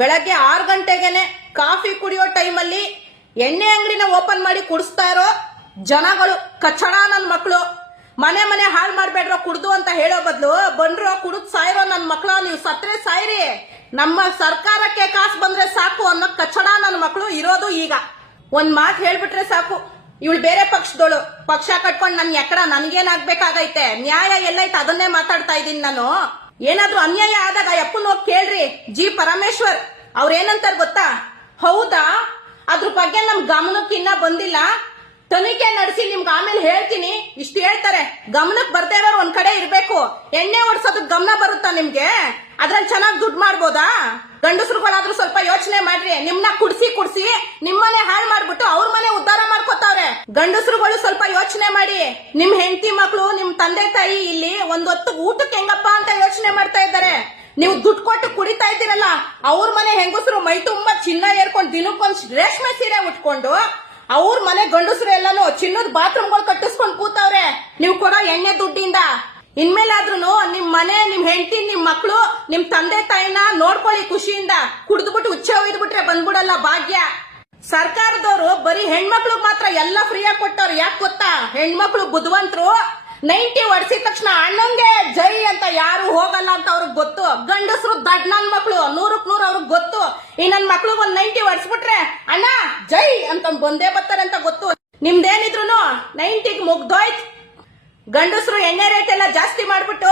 ಬೆಳಗ್ಗೆ 6 ಗಂಟೆಗೆನೆ ಕಾಫಿ ಕುಡಿಯೋ ಟೈಮಲ್ಲಿ ಎಣ್ಣೆ ಅಂಗಡಿನ ಓಪನ್ ಮಾಡಿ ಕುಡಿಸ್ತಾ ಇರೋ ಜನಗಳು ಕಚ್ಚಡ ನನ್ ಮಕ್ಕಳು. ಮನೆ ಮನೆ ಹಾಳು ಮಾಡ್ಬೇಡ್ರೋ ಕುಡ್ದು ಅಂತ ಹೇಳೋ ಬದಲು ಬಂದ್ರು ಕುಡಿದ್ ಸಾಯಿರೋ ನನ್ ಮಕ್ಕಳು, ನೀವು ಸತ್ರೆ ಸಾಯಿರಿ, ನಮ್ಮ ಸರ್ಕಾರಕ್ಕೆ ಕಾಸು ಬಂದ್ರೆ ಸಾಕು ಅನ್ನೋ ಕಚ್ಚಡ ನನ್ ಮಕ್ಕಳು ಇರೋದು. ಈಗ ಒಂದ್ ಮಾತು ಹೇಳ್ಬಿಟ್ರೆ ಸಾಕು, ಇವಳು ಬೇರೆ ಪಕ್ಷದೋಳು, ಪಕ್ಷ ಕಟ್ಕೊಂಡ್ ನನ್ ಎಕಡ ನನ್ಗೇನಾಗ್ಬೇಕಾಗೈತೆ, ನ್ಯಾಯ ಎಲ್ಲೈತೆ ಅದನ್ನೇ ಮಾತಾಡ್ತಾ ಇದ್ದೀನಿ ನಾನು. ಏನಾದ್ರೂ ಅನ್ಯಾಯ ಆದಾಗ ಅಪ್ಪನ ಹೋಗಿ ಕೇಳ್ರಿ. ಜಿ ಪರಮೇಶ್ವರ್ ಅವ್ರೇನಂತಾರ ಗೊತ್ತಾ? ಹೌದಾ, ಅದ್ರ ಬಗ್ಗೆ ನಮ್ ಗಮನಕ್ಕಿನ್ನ ಬಂದಿಲ್ಲ, ತನಿಖೆ ನಡೆಸಿ ನಿಮ್ಗೆ ಆಮೇಲೆ ಹೇಳ್ತೀನಿ ಇಷ್ಟು ಹೇಳ್ತಾರೆ. ಗಮನಕ್ಕೆ ಬರ್ದೇ ಇರೋರು ಒಂದ್ ಕಡೆ ಇರ್ಬೇಕು. ಎಣ್ಣೆ ಓಡಿಸೋದಕ್ ಗಮನ ಬರುತ್ತಾ ನಿಮ್ಗೆ? ಅದ್ರಲ್ಲಿ ಚೆನ್ನಾಗಿ ದುಡ್ಡು ಮಾಡ್ಬೋದಾ? ಗಂಡಸರುಗಳಾದ್ರೂ ಸ್ವಲ್ಪ ಯೋಚನೆ ಮಾಡ್ರಿ. ನಿಮ್ನ ಕುಡ್ಸಿ ನಿಮ್ಮನೆ ಹಾಳು ಮಾಡ್ಬಿಟ್ಟು ಅವ್ರ ಮನೆ ಉದ್ಧಾರ ಮಾಡ್ಕೋತಾವ್ರೆ. ಗಂಡಸರುಗಳು ಸ್ವಲ್ಪ ಯೋಚನೆ ಮಾಡಿ. ನಿಮ್ ಹೆಂಡತಿ ಮಕ್ಕಳು, ನಿಮ್ ತಂದೆ ತಾಯಿ ಇಲ್ಲಿ ಒಂದೊತ್ತು ಊಟಕ್ಕೆ ಹೆಂಗಪ್ಪ ಅಂತ ಯೋಚನೆ ಮಾಡ್ತಾ ಇದ್ದಾರೆ. ನೀವು ದುಡ್ಡು ಕೊಟ್ಟು ಕುಡಿತಾ ಇದ್ದೀರಲ್ಲ, ಅವ್ರ ಮನೆ ಹೆಂಗಸರು ಮೈ ತುಂಬಾ ಚಿನ್ನ ಏರ್ಕೊಂಡು ದಿನಕ್ಕೊಂದ್ ರೇಷ್ಮೆ ಸೀರೆ ಉಟ್ಕೊಂಡು ಅವ್ರ ಮನೆ ಗಂಡಸರು ಎಲ್ಲಾನು ಚಿನ್ನದ ಬಾತ್ರೂಮ್ಗಳು ಕಟ್ಟಿಸ್ಕೊಂಡು ಕೂತವ್ರೆ ನೀವು ಕೊಡೋ ಎಣ್ಣೆ ದುಡ್ಡಿಂದ. ಇನ್ಮೇಲಾದ್ರೂ ನಿಮ್ ಮನೆ, ನಿಮ್ ಹೆಂಡತಿ, ನಿಮ್ ಮಕ್ಕಳು, ನಿಮ್ ತಂದೆ ತಾಯಿನ ನೋಡ್ಕೊಳ್ಳಿ ಖುಷಿಯಿಂದ. ಕುಡಿದ್ಬಿಟ್ಟು ಉಚ್ಚೆ ಒಯ್ದ್ಬಿಟ್ರೆ ಬಂದ್ಬಿಡಲ್ಲ ಭಾಗ್ಯ. ಸರ್ಕಾರದವರು ಬರೀ ಹೆಣ್ಮಕ್ಳಿಗೆ ಮಾತ್ರ ಎಲ್ಲ ಫ್ರೀಯಾಗಿ ಕೊಟ್ಟವ್ರು. ಯಾಕೆ ಗೊತ್ತಾ? ಹೆಣ್ಮಕ್ಳು ಬುದ್ಧಿವಂತರು. 90 ಹೊಡ್ಸಿದ ತಕ್ಷಣ ಅಣ್ಣಂಗೆ ಜೈ ಅಂತ ಯಾರು ಹೋಗಲ್ಲ ಅಂತ ಅವ್ರಿಗೆ ಗೊತ್ತು. ಗಂಡಸರು ದಡ್ ನನ್ ಮಕ್ಳು 100ಕ್ಕೆ 100 ಅವ್ರಿಗೆ ಗೊತ್ತು. ಈ ನನ್ ಮಕ್ಳು ಒಂದ್ 90 ಹೊಡ್ಸ್ಬಿಟ್ರೆ ಅಣ್ಣ ಜೈ ಅಂತ ಬಂದೇ ಬರ್ತಾರೆ ಅಂತ ಗೊತ್ತು. ನಿಮ್ದೇನಿದ್ರು 90ಗೆ ಮುಗ್ದೋಯ್ತು. ಗಂಡಸರು ಎಣ್ಣೆ ರೇಟ್ ಎಲ್ಲ ಜಾಸ್ತಿ ಮಾಡ್ಬಿಟ್ಟು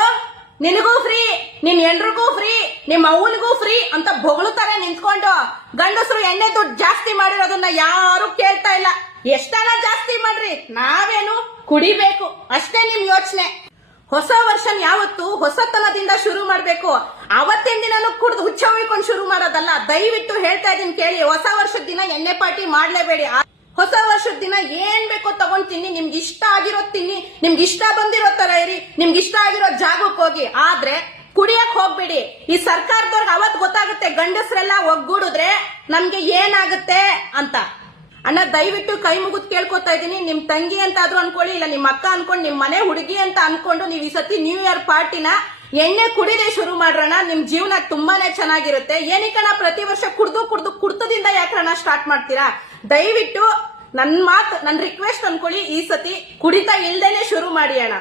ನಿನಗೂ ಫ್ರೀ, ನಿನ್ ಹೆಂಡ್ರಿಗೂ ಫ್ರೀ, ನಿಮ್ ಅವ್ವನಿಗೂ ಫ್ರೀ ಅಂತ ಬೊಗಳುತ್ತಾರೆ ನಿಂತ್ಕೊಂಡು. ಗಂಡಸರು ಎಣ್ಣೆ ದುಡ್ಡು ಜಾಸ್ತಿ ಮಾಡಿರೋದನ್ನ ಯಾರು ಕೇಳ್ತಾ ಇಲ್ಲ. ಎಷ್ಟನ ಜಾಸ್ತಿ ಮಾಡ್ರಿ, ನಾವೇನು ಕುಡಿಬೇಕು ಅಷ್ಟೇ ನಿಮ್ ಯೋಚನೆ. ಹೊಸ ವರ್ಷ ಯಾವತ್ತು ಹೊಸತನದಿಂದ ಶುರು ಮಾಡ್ಬೇಕು. ಅವತ್ತಿನ ದಿನಾನು ಕುಡ್ದು ಹುಚ್ಚ ಹೊಯ್ಕೊಂಡು ಶುರು ಮಾಡೋದಲ್ಲ. ದಯವಿಟ್ಟು ಹೇಳ್ತಾ ಇದೀನಿ ಕೇಳಿ, ಹೊಸ ವರ್ಷದ ದಿನ ಎಣ್ಣೆ ಪಾರ್ಟಿ ಮಾಡ್ಲೇಬೇಡಿ. ಹೊಸ ವರ್ಷದ ದಿನ ಏನ್ ಬೇಕೋ ತಗೊಂಡ್ ತಿನ್ನಿ, ನಿಮ್ಗೆ ಇಷ್ಟ ಆಗಿರೋದ್ ತಿನ್ನಿ, ನಿಮ್ಗೆ ಇಷ್ಟ ಬಂದಿರೋ ತರ ಇರಿ, ನಿಮ್ಗೆ ಇಷ್ಟ ಆಗಿರೋ ಜಾಗಕ್ಕೆ ಹೋಗಿ. ಆದ್ರೆ ಕುಡಿಯಕ್ ಹೋಗ್ಬೇಡಿ. ಈ ಸರ್ಕಾರದವ್ರಿಗೆ ಅವತ್ ಗೊತ್ತಾಗುತ್ತೆ ಗಂಡಸರೆಲ್ಲ ಒಗ್ಗೂಡಿದ್ರೆ ನಮ್ಗೆ ಏನಾಗುತ್ತೆ ಅಂತ. ಅಣ್ಣ ದಯವಿಟ್ಟು ಕೈ ಮುಗಿದ್ ಕೇಳ್ಕೊತಾ ಇದೀನಿ. ನಿಮ್ ತಂಗಿ ಅಂತ ಆದ್ರೂ ಅನ್ಕೊಳ್ಳಿ, ಇಲ್ಲ ನಿಮ್ ಅಕ್ಕ ಅನ್ಕೊಂಡು, ನಿಮ್ ಮನೆ ಹುಡುಗಿ ಅಂತ ಅನ್ಕೊಂಡು ನೀವು ಈ ಸತಿ ನ್ಯೂ ಇಯರ್ ಪಾರ್ಟಿನ ಎಣ್ಣೆ ಕುಡಿದೇ ಶುರು ಮಾಡ್ರಣ. ನಿಮ್ ಜೀವನ ತುಂಬಾನೇ ಚೆನ್ನಾಗಿರುತ್ತೆ. ಏನಕ್ಕಣ್ಣ ಪ್ರತಿ ವರ್ಷ ಕುಡ್ತದಿಂದ ಯಾಕಣ್ಣ ಸ್ಟಾರ್ಟ್ ಮಾಡ್ತೀರಾ? ದಯವಿಟ್ಟು ನನ್ ರಿಕ್ವೆಸ್ಟ್ ಅನ್ಕೊಳ್ಳಿ, ಈ ಸತಿ ಕುಡಿತಾ ಇಲ್ದೇನೆ ಶುರು ಮಾಡಿ ಅಣ್ಣ.